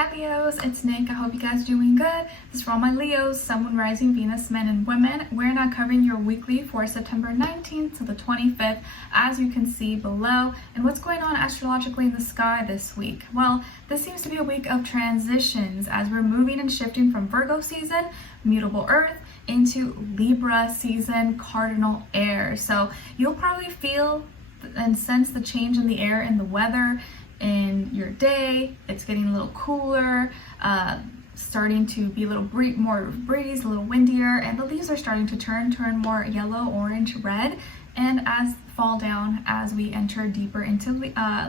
Hi Leos, it's Nick. I hope you guys are doing good. This is for all my Leos, Sun, Moon, Rising, Venus, men and women. We're now covering your weekly for September 19th to the 25th, as you can see below. And what's going on astrologically in the sky this week? Well, this seems to be a week of transitions as we're moving and shifting from Virgo season, mutable earth, into Libra season, cardinal air. So you'll probably feel and sense the change in the air and the weather in your day. It's getting a little cooler, starting to be a little more breeze, a little windier, and the leaves are starting to turn more yellow, orange, red, and fall down as we enter deeper into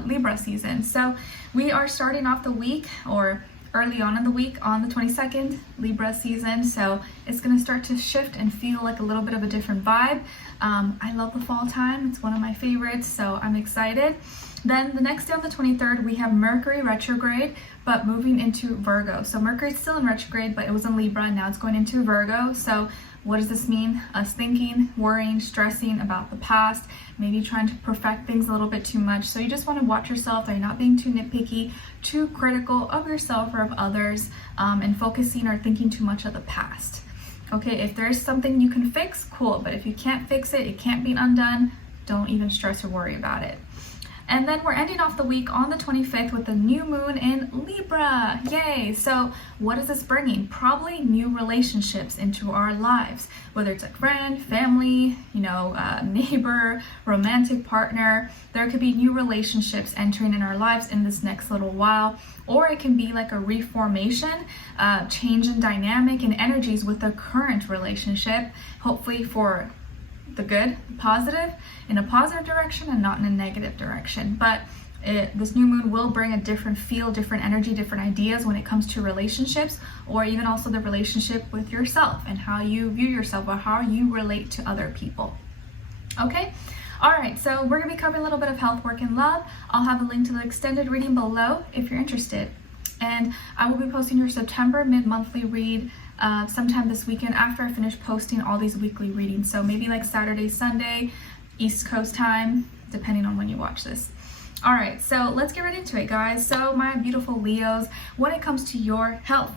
Libra season. So we are starting off the week, or early on in the week, on the 22nd, Libra season. So it's going to start to shift and feel like a little bit of a different vibe. I love the fall time. It's one of my favorites, so I'm excited. Then the next day on the 23rd, we have Mercury retrograde, but moving into Virgo. So Mercury's still in retrograde, but it was in Libra, and now it's going into Virgo. So what does this mean? Us thinking, worrying, stressing about the past, maybe trying to perfect things a little bit too much. So you just want to watch yourself that you're not being too nitpicky, too critical of yourself or of others, and focusing or thinking too much of the past. Okay, if there's something you can fix, cool. But if you can't fix it, it can't be undone, don't even stress or worry about it. And then we're ending off the week on the 25th with the new moon in Libra. Yay! So what is this bringing? Probably new relationships into our lives, whether it's a friend, family, neighbor, romantic partner. There could be new relationships entering in our lives in this next little while, or it can be like a reformation, change in dynamic and energies with the current relationship, hopefully for the good, the positive, in a positive direction and not in a negative direction. But this new moon will bring a different feel, different energy, different ideas when it comes to relationships, or even also the relationship with yourself and how you view yourself or how you relate to other people. Okay? All right, so we're gonna be covering a little bit of health, work, and love. I'll have a link to the extended reading below if you're interested. And I will be posting your September mid-monthly read sometime this weekend after I finish posting all these weekly readings. So maybe like Saturday, Sunday, East Coast time, depending on when you watch this. All right, so let's get right into it, guys. So my beautiful Leos, when it comes to your health,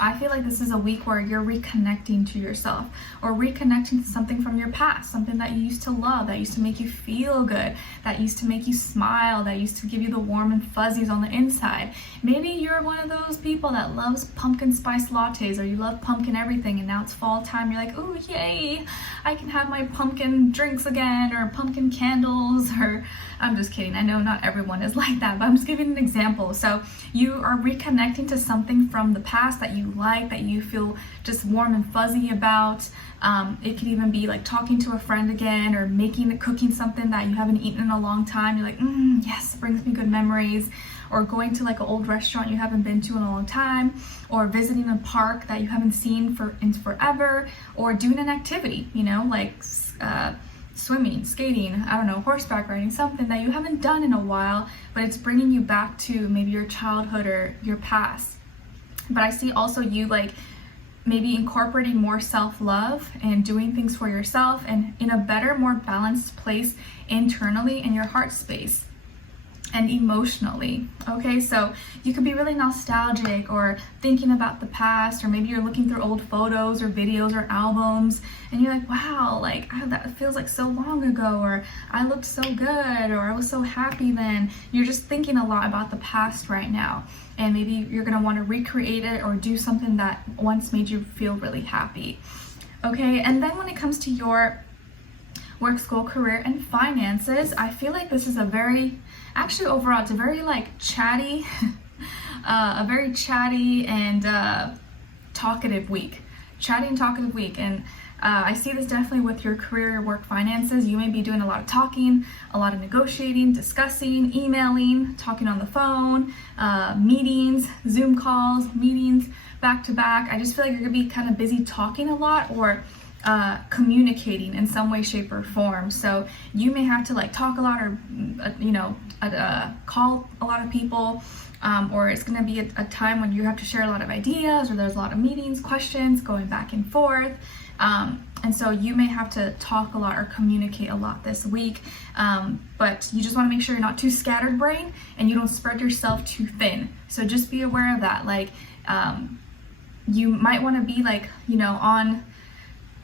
I feel like this is a week where you're reconnecting to yourself or reconnecting to something from your past, something that you used to love, that used to make you feel good, that used to make you smile, that used to give you the warm and fuzzies on the inside. Maybe you're one of those people that loves pumpkin spice lattes, or you love pumpkin everything, and now it's fall time. You're like, oh, yay, I can have my pumpkin drinks again, or pumpkin candles, or I'm just kidding. I know not everyone is like that, but I'm just giving an example. So you are reconnecting to something from the past that you like, that you feel just warm and fuzzy about. It could even be like talking to a friend again, or cooking something that you haven't eaten in a long time. You're like, yes, it brings me good memories. Or going to like an old restaurant you haven't been to in a long time, or visiting a park that you haven't seen in forever, or doing an activity, like swimming, skating, I don't know, horseback riding, something that you haven't done in a while, but it's bringing you back to maybe your childhood or your past. But I see also you like maybe incorporating more self-love and doing things for yourself and in a better, more balanced place internally in your heart space and emotionally. Okay, so you could be really nostalgic or thinking about the past, or maybe you're looking through old photos or videos or albums and you're like, wow, like that feels like so long ago, or I looked so good, or I was so happy then. You're just thinking a lot about the past right now, and maybe you're gonna want to recreate it or do something that once made you feel really happy. Okay, and then when it comes to your work, school, career, and finances, I feel like this is overall, it's a very like chatty, a very chatty and talkative week. Chatty and talkative week. And I see this definitely with your career, your work, finances. You may be doing a lot of talking, a lot of negotiating, discussing, emailing, talking on the phone, meetings, Zoom calls, meetings, back to back. I just feel like you're gonna be kind of busy talking a lot, or communicating in some way, shape, or form. So you may have to like talk a lot, or call a lot of people, or it's going to be a time when you have to share a lot of ideas, or there's a lot of meetings, questions going back and forth. And so you may have to talk a lot or communicate a lot this week, but you just want to make sure you're not too scattered brain and you don't spread yourself too thin. So just be aware of that. Like, you might want to be like, on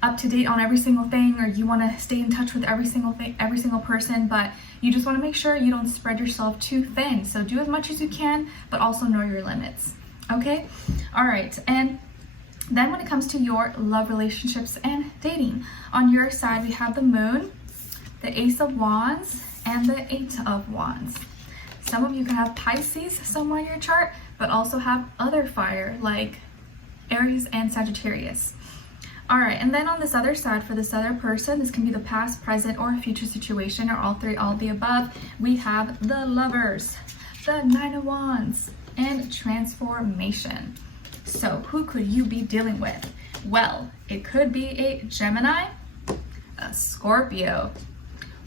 up to date on every single thing, or you want to stay in touch with every single thing, every single person, but you just want to make sure you don't spread yourself too thin. So do as much as you can, but also know your limits. Okay? All right. And then when it comes to your love, relationships, and dating, on your side, we have the Moon, the Ace of Wands, and the Eight of Wands. Some of you can have Pisces somewhere in your chart, but also have other fire like Aries and Sagittarius. All right, and then on this other side, for this other person, this can be the past, present, or future situation, or all three, all of the above. We have the Lovers, the Nine of Wands, and transformation. So who could you be dealing with? Well, it could be a Gemini, a Scorpio,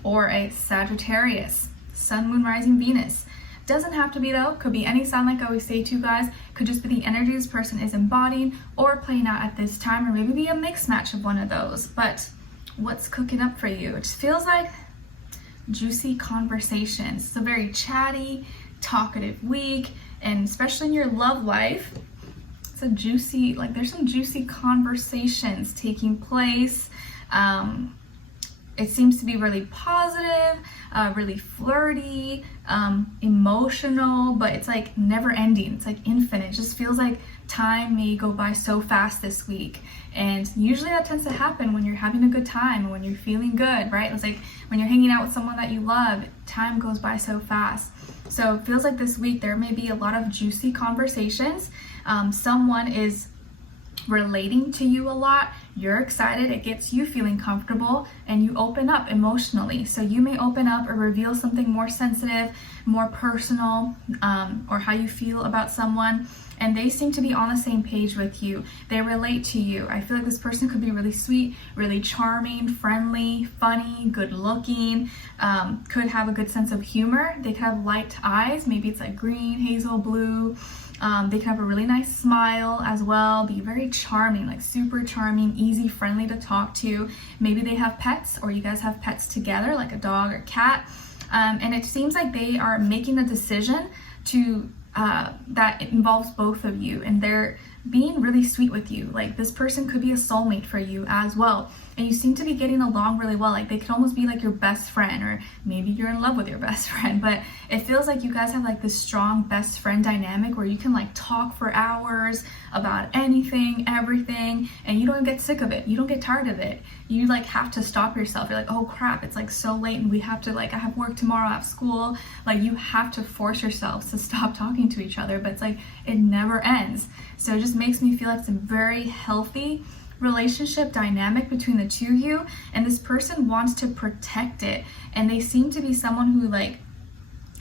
or a Sagittarius, Sun, Moon, Rising, Venus. Doesn't have to be though, could be any sign, like I always say to you guys. Could just be the energy this person is embodying or playing out at this time, or maybe be a mixed match of one of those. But what's cooking up for you? It just feels like juicy conversations. It's a very chatty, talkative week, and especially in your love life, it's a juicy, like there's some juicy conversations taking place. It seems to be really positive, really flirty, emotional, but it's like never ending. It's like infinite. It just feels like time may go by so fast this week. And usually that tends to happen when you're having a good time, when you're feeling good, right? It's like when you're hanging out with someone that you love, time goes by so fast. So it feels like this week there may be a lot of juicy conversations. Someone is relating to you a lot, you're excited, it gets you feeling comfortable, and you open up emotionally. So you may open up or reveal something more sensitive, more personal, or how you feel about someone, and they seem to be on the same page with you. They relate to you. I feel like this person could be really sweet, really charming, friendly, funny, good looking, could have a good sense of humor. They could have light eyes, maybe it's like green, hazel, blue. They can have a really nice smile as well, be very charming, like super charming, easy, friendly to talk to. Maybe they have pets, or you guys have pets together, like a dog or cat. And it seems like they are making a decision to that involves both of you, and they're being really sweet with you. Like this person could be a soulmate for you as well, and you seem to be getting along really well. Like they could almost be like your best friend, or maybe you're in love with your best friend, but it feels like you guys have like this strong best friend dynamic where you can like talk for hours about anything, everything, and you don't get sick of it, you don't get tired of it. You like have to stop yourself. You're like, oh crap, it's like so late and we have to, like, I have work tomorrow, I have school. Like you have to force yourselves to stop talking to each other, but it's like it never ends. So it just makes me feel like it's a very healthy relationship dynamic between the two of you, and this person wants to protect it. And they seem to be someone who, like,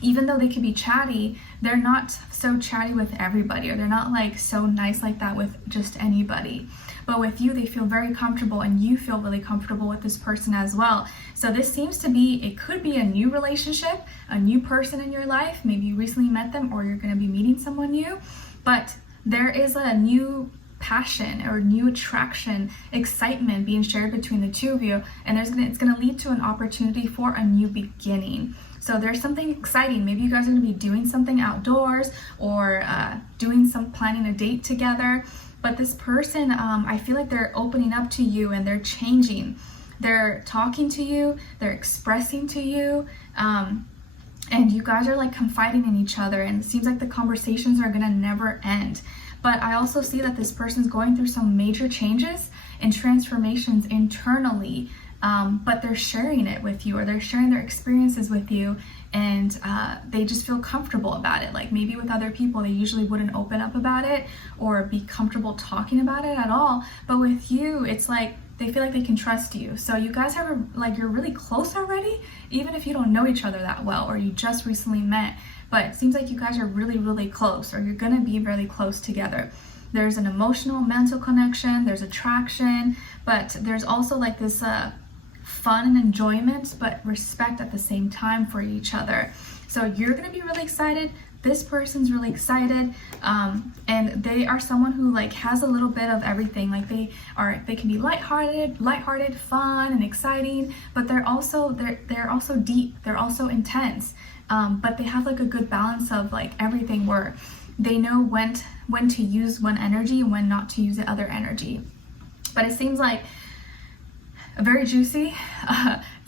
even though they could be chatty, they're not so chatty with everybody, or they're not like so nice like that with just anybody. But with you, they feel very comfortable, and you feel really comfortable with this person as well. So this seems to be, it could be a new relationship, a new person in your life. Maybe you recently met them, or you're going to be meeting someone new, but there is a new passion or new attraction, excitement being shared between the two of you, and it's going to lead to an opportunity for a new beginning. So there's something exciting. Maybe you guys are going to be doing something outdoors, or planning a date together. But this person, I feel like they're opening up to you, and they're changing. They're talking to you, they're expressing to you, and you guys are like confiding in each other, and it seems like the conversations are going to never end. But I also see that this person's going through some major changes and transformations internally, but they're sharing it with you, or they're sharing their experiences with you, and they just feel comfortable about it. Like maybe with other people, they usually wouldn't open up about it or be comfortable talking about it at all. But with you, it's like they feel like they can trust you. So you guys have you're really close already, even if you don't know each other that well, or you just recently met. But it seems like you guys are really, really close, or you're gonna be really close together. There's an emotional, mental connection, there's attraction, but there's also like this fun and enjoyment, but respect at the same time for each other. So you're gonna be really excited, this person's really excited, and they are someone who like has a little bit of everything. Like they can be lighthearted, fun and exciting, but they're also deep, they're also intense, but they have like a good balance of like everything, where they know when to use one energy and when not to use the other energy. But it seems like a very juicy,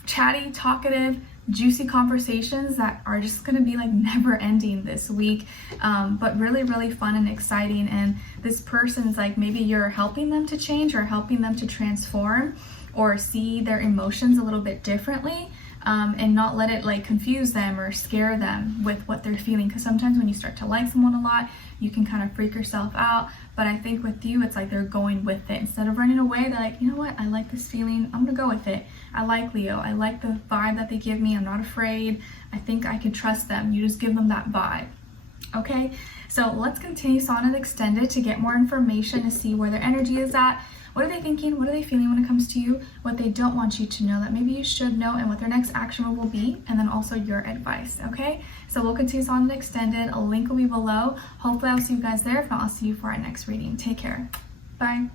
chatty, talkative, juicy conversations that are just going to be like never ending this week, but really, really fun and exciting. And this person's like, maybe you're helping them to change or helping them to transform or see their emotions a little bit differently, and not let it like confuse them or scare them with what they're feeling. Because sometimes when you start to like someone a lot, you can kind of freak yourself out. But I think with you, it's like they're going with it. Instead of running away, they're like, you know what, I like this feeling, I'm gonna go with it. I like Leo, I like the vibe that they give me, I'm not afraid, I think I can trust them. You just give them that vibe. Okay, so let's continue Sonnet Extended to get more information, to see where their energy is at. What are they thinking? What are they feeling when it comes to you? What they don't want you to know that maybe you should know, and what their next action will be, and then also your advice, okay? So we'll continue Sonnet Extended. A link will be below. Hopefully I'll see you guys there. If not, I'll see you for our next reading. Take care. Bye.